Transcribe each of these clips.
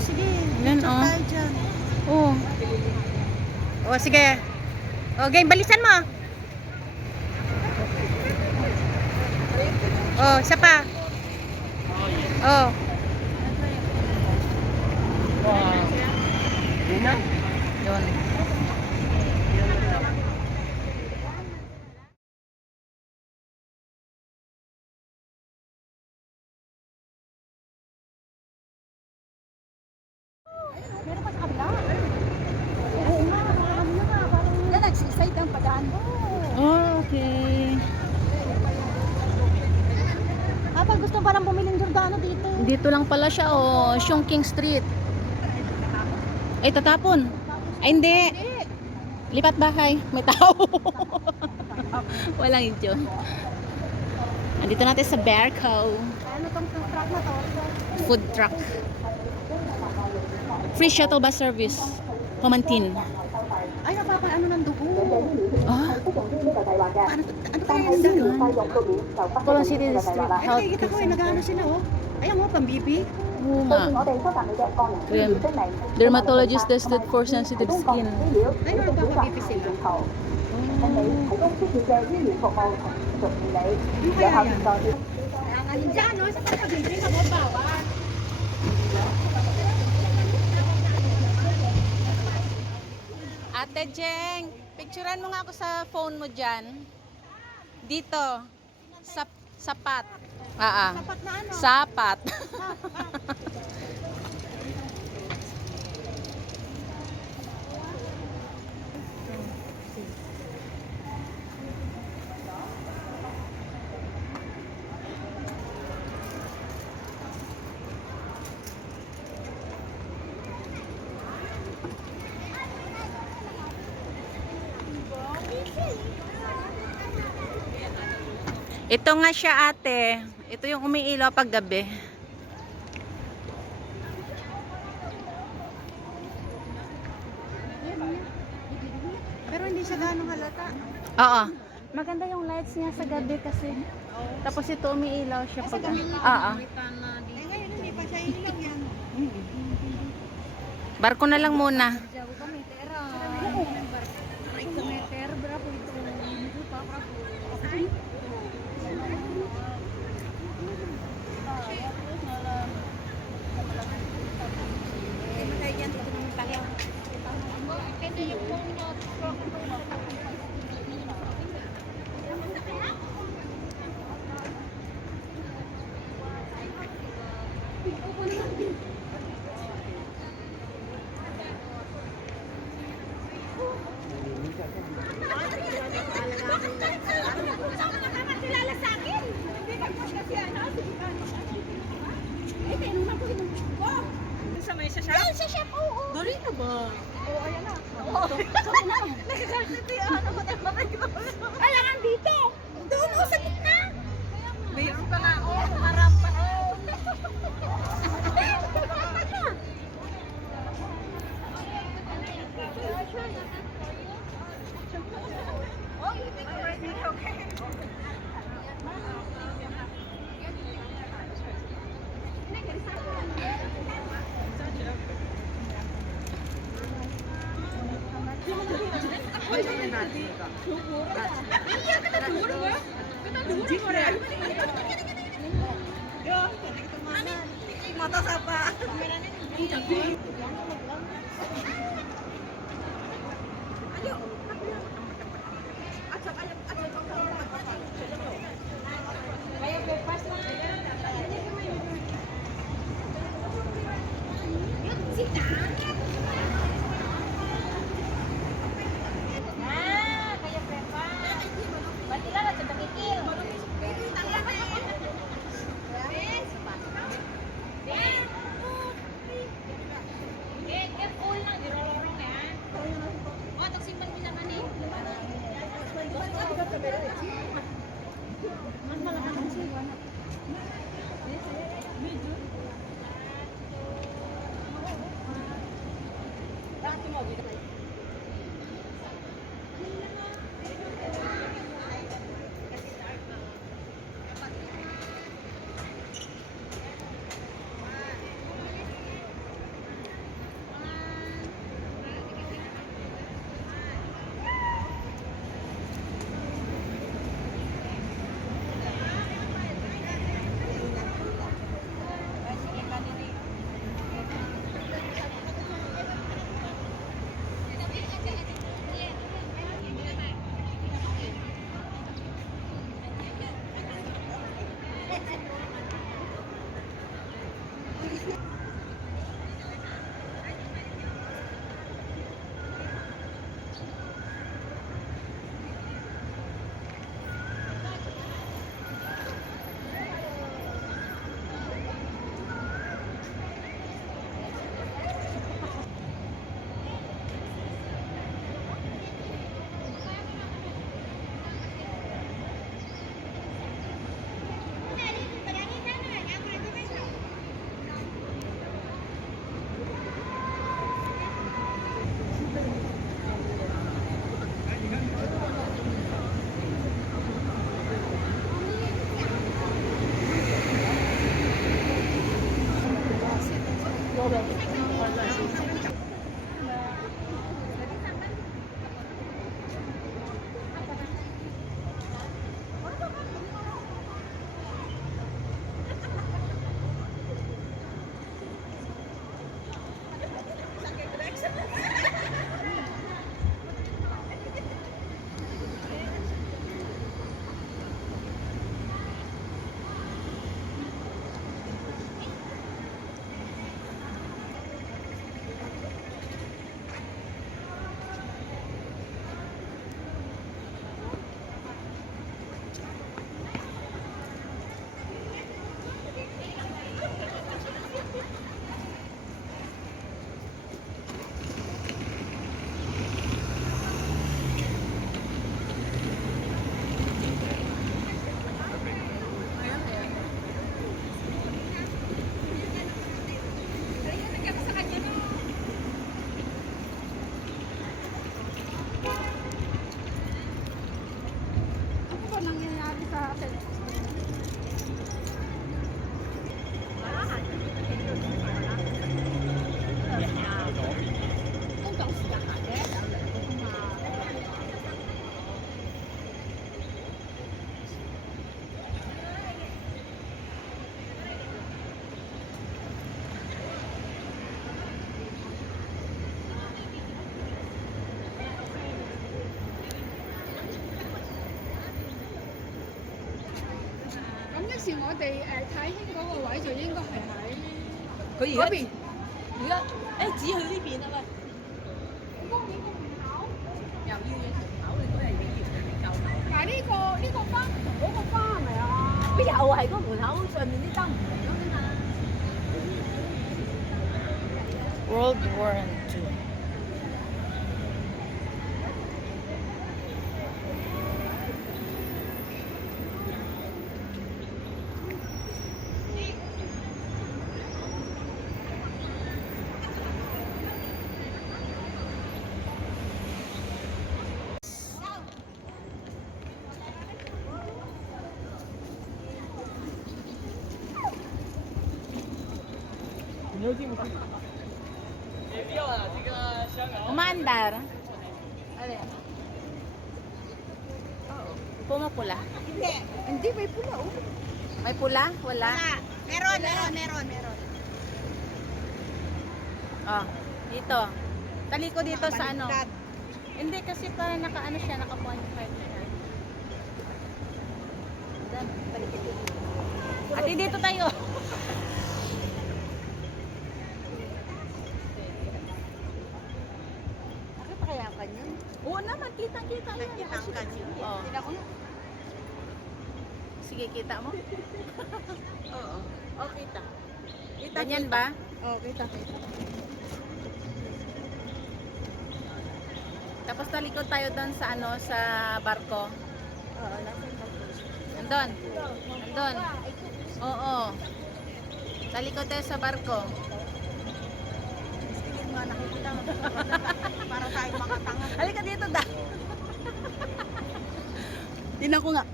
sige. Yan, Picture oh. tayo dyan. Oo. O, sige. O, game, balisan mo. O, isa pa. O. Yun. Meron pa sa kabila. Oo nga, ano na nga. Yan, nagsiside ang padaan. Oh, okay. Pag gusto parang bumiling Giordano dito. Dito lang pala siya, oh. Chongqing Street. Ay, tatapon. Ay, hindi. Lipat bahay. May tao. Walang ito. Andito natin sa Bearco. Ano tong truck na to? Food truck. Free shuttle bus service. Pumantin. Ay, napapaano ng dugo. Ah, Ano kaya yung dahil? Colon City District Ay, Health nakikita ko eh, nag-ano sila oh. Ayan mo, pambibi. Oo nga. Dermatologist tested for sensitive skin. Ay, nagpapabibi sila. Ano kaya yan? Diyan, no? Sa pagpabibi, mababawan. Ate Jeng, picturean mo nga ako sa phone mo dyan. Dito. Sapat. Sapat na ano? Sapat. Ito nga siya, ate. Ito yung umiilaw pag gabi. Pero hindi siya ganong halata. Oo. Maganda yung lights niya sa gabi kasi. Tapos ito umiilaw siya pag... Oo. Eh, ngayon hindi pa siya ilaw yan. Barko na lang muna. Sa chef, oo. Dali na ba? Oo, ayan na. Oo. Alangan dito. Doon o sa gitna. Mayroon pa nga. Oo, harap pa. Oh, you think already? Okay. Mata sapa. Ano ba nangyayari sa atin? World War II. Umaandar. Pumapula. Hindi, may pula. Oh. May pula? Wala? Meron. Oh, dito. Taliko dito sa ano. Hindi kasi parang naka-ano siya, naka-point 5 siya. Ate, dito tayo. Nakita kaya ka yun? Oo naman, kita-kita yan. Nakitang ka yun. Oh. Hindi ako na. Sige, kita mo? Oo. Oh, kita. Ganyan ba? Oo, kita. Tapos talikod tayo doon sa ano, sa barko. Oo, nasa Andun. Andun. Oo. Talikod tayo sa barko. Sige nga, nakikita mo. Para tayo makatanga. Halika dito da. Tinan ko nga.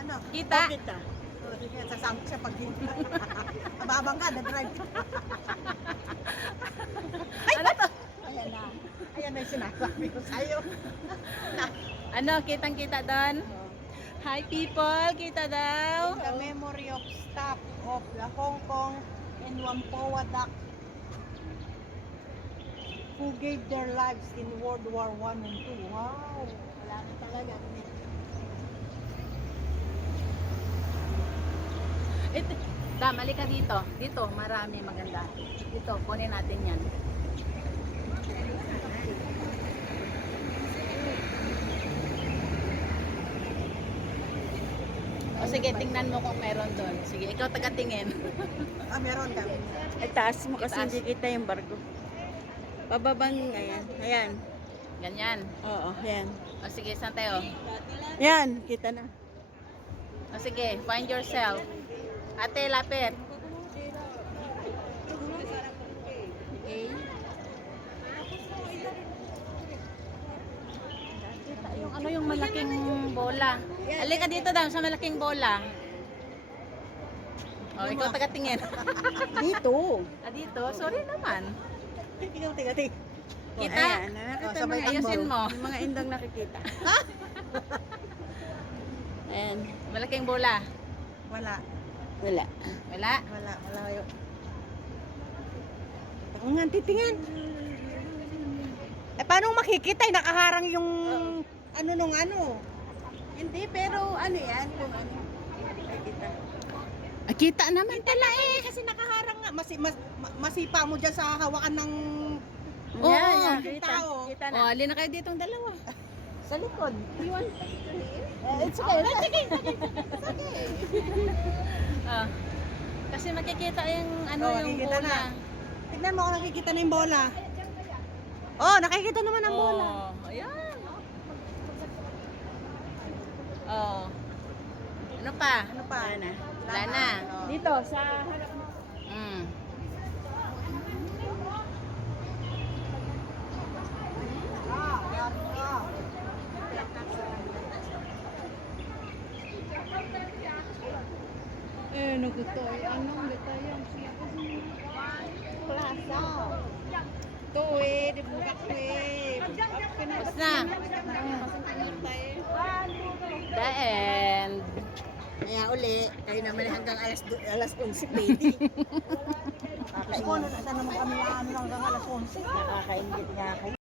Ano? Kita. Kita. Oh, sige, sasama siya pag hindi. Ababang ka, nag-drive. Ano to? Ayan na. Ayan na yung sinasabi ko sa'yo. Ano, kitang-kita doon? Hi people, kita daw. The memory of staff of the Hong Kong and Whampoa Dock who gave their lives in World War I and II. Wow! Wala na talaga. Ito, mali ka dito. Dito, marami maganda. Dito, kunin natin yan. O sige, tingnan mo kung meron doon. Sige, ikaw tagatingin. Meron kami. Taas mo kasi Itaas. hindi kita yung barko. Pababang, ayan. Ayan. Ganyan. Oo, ayan. O sige, saan tayo? Ayan, kita na. O sige, find yourself. Ate, lapit. Yung ano yung malaking bola. Halika dito daw sa malaking bola. Oh, ikaw tagatingin. Dito. Dito, sorry naman. Ikaw tigating. Kita? Ayan, nakakita sabay mga ayusin mo. Yung mga indang nakikita. Ayan. Malaking bola. Wala. Wala. Wala yun. Ako nga, titingin. Paano makikita? Nakaharang yung ano nung ano. Hindi, pero ano yan? Kung ano. Nakikita. Kita naman pala eh. Kasi nakaharang nga. Masipa mo dyan sa hawakan ng Oo. yung tao. Oh, alin na kayo ditong dalawa. Sa likod. Iwan. It's okay. Ah. Kasi makikita yung ano Oh, yung makikita bola. na. Tignan mo kung nakikita na yung bola. Oh, nakikita naman ang bola. Oh, ayan. Oh. Ano pa? Ano pa? Wala na. Dito, sa harap mo. Mm. Nagutoy. Anong bitayan siya? Plaza. Ito di buka ko Tapos na. The end. Kaya uli, kayo naman hanggang alas 11 pwede. Ako na naman kami hanggang alas 11. Nakakaingit nga kayo.